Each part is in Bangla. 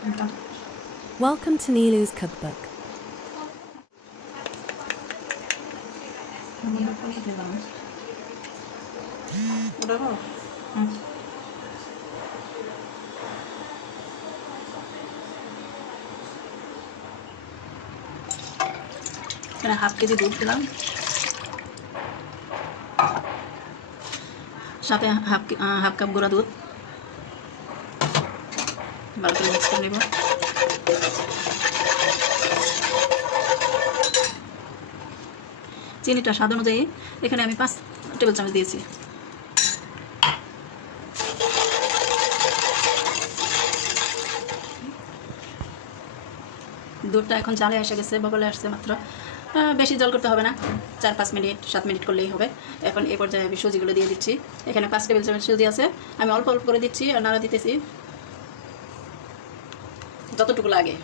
Welcome to Nilu's cookbook. Half KG দুধ দিলাম, সাথে হাফ কাপ গুঁড়া দুধ ভালো করে মিক্স করে নেব। চিনিটা স্বাদ অনুযায়ী এখানে আমি 5 টেবিল চামচ দিয়েছি। দুধটা এখন জালে এসে গেছে, ববলে আসছে মাত্র। বেশি জল করতে হবে না, 4-5 মিনিট 7 মিনিট করলেই হবে। এখন এই পর্যায়ে আমি সুজিগুলো দিয়ে দিচ্ছি। এখানে 5 টেবিল চামচ সুজি আছে, আমি অল্প অল্প করে দিচ্ছি আর নাড়া দিতেছি যতটুকু লাগে।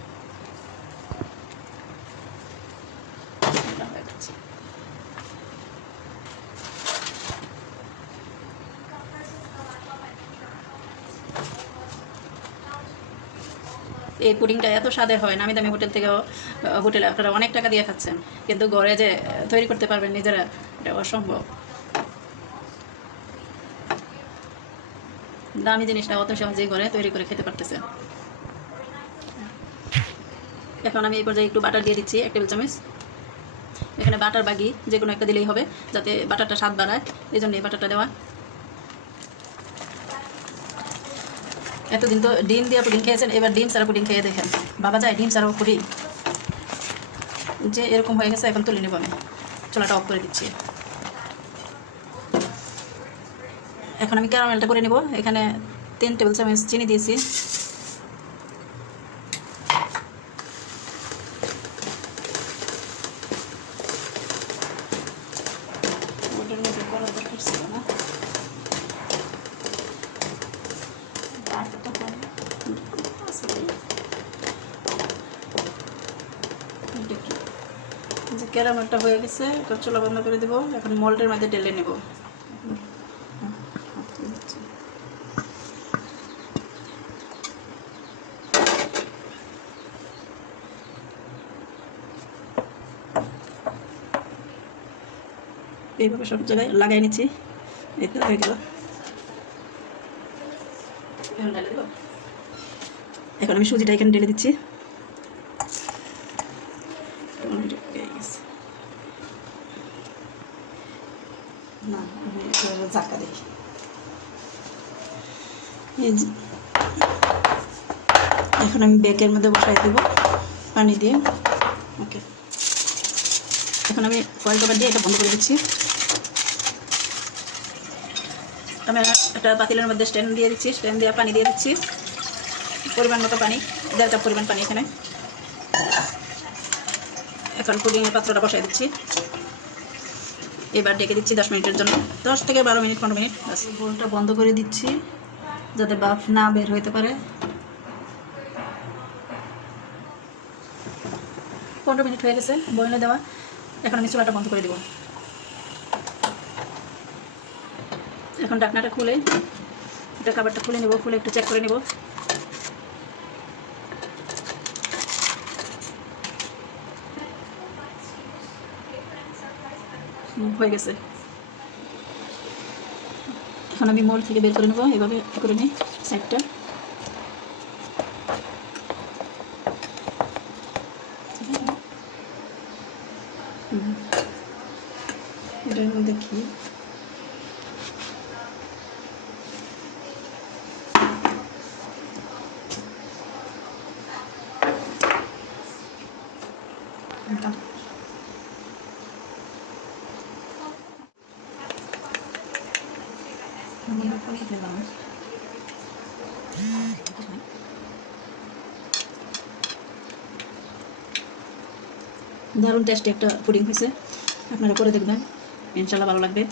এই পুডিংটা এত স্বাদের হয়, নামি দামি হোটেল থেকেও, হোটেলে আপনারা অনেক টাকা দিয়ে খাচ্ছেন, কিন্তু ঘরে যে তৈরি করতে পারবেন নিজেরা, এটা অসম্ভব। দামি জিনিসটা অত সহজেই ঘরে তৈরি করে খেতে পারতেছেন। এখন আমি এই পর্যায়ে একটু বাটার দিয়ে দিচ্ছি 1 টেবিল চামচ। এখানে বাটার বা ঘি যে কোনো একটা দিলেই হবে, যাতে বাটারটা স্বাদ বাড়ায়, এই জন্য এই বাটারটা দেওয়া। এতদিন তো ডিম দিয়ে পুডিং খেয়েছেন, এবার ডিম ছাড়া পুডিং খেয়ে দেখেন, বাবা যায় ডিম ছাড়াও পুডিং। যে এরকম হয়ে গেছে, এখন তুলে নেব আমি, চুলাটা অফ করে দিচ্ছি। এখন আমি ক্যারামেলটা করে নেব। এখানে 3 টেবিল চামচ চিনি দিয়েছি। যে ক্যারামেলটা হয়ে গেছে, এটা চুলা বন্ধ করে দেবো। এখন মোল্ডের মধ্যে ঢেলে নেব। এইভাবে সব জায়গায় লাগাই নিচ্ছি। এই তো হয়ে গেল। এখন আমি সুজিটা এখানে ঢেলে দিচ্ছি। না, ধাক্কা দিই। এখন আমি বেকের মধ্যে বসাই দেব পানি দিয়ে। ওকে, এখন আমি ফয়েল কভার দিয়ে এটা বন্ধ করে দিচ্ছি। আমি একটা পাতিলের মধ্যে স্ট্যান্ড দিয়ে দিচ্ছি, স্ট্যান্ড দিয়ে পানি দিয়ে দিচ্ছি, পরিমাণ মতো পানি, 1.5 কাপ পরিমাণ পানি এখানে। এখন পুডিংয়ের পাত্রটা বসাই দিচ্ছি। এবার ডেকে দিচ্ছি 10 মিনিটের জন্য, 10 থেকে 12 মিনিট 15 মিনিট। বোলটা বন্ধ করে দিচ্ছি যাতে বাফ না বের হইতে পারে। 15 মিনিট হয়ে গেছে বয়েলে দেওয়া। এখন আমি চুলাটা বন্ধ করে দেব। এখন ঢাকনাটা খুলে, এটা খাবারটা খুলে নেব, খুলে একটু চেক করে নেব। হয়ে গেছে। এখন আমি মোল্ড থেকে বের করে নেব, এভাবে করে নিই সাইডটা। এটার মধ্যে কি দারুণ টেস্টি একটা পুডিং হয়েছে, আপনারা করে দেখবেন, ইনশাল্লাহ ভালো লাগবে।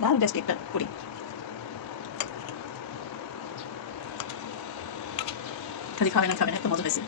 দারুণ টেস্টি একটা পুডিং। খালি খাবেন না এত মজা হয়েছে।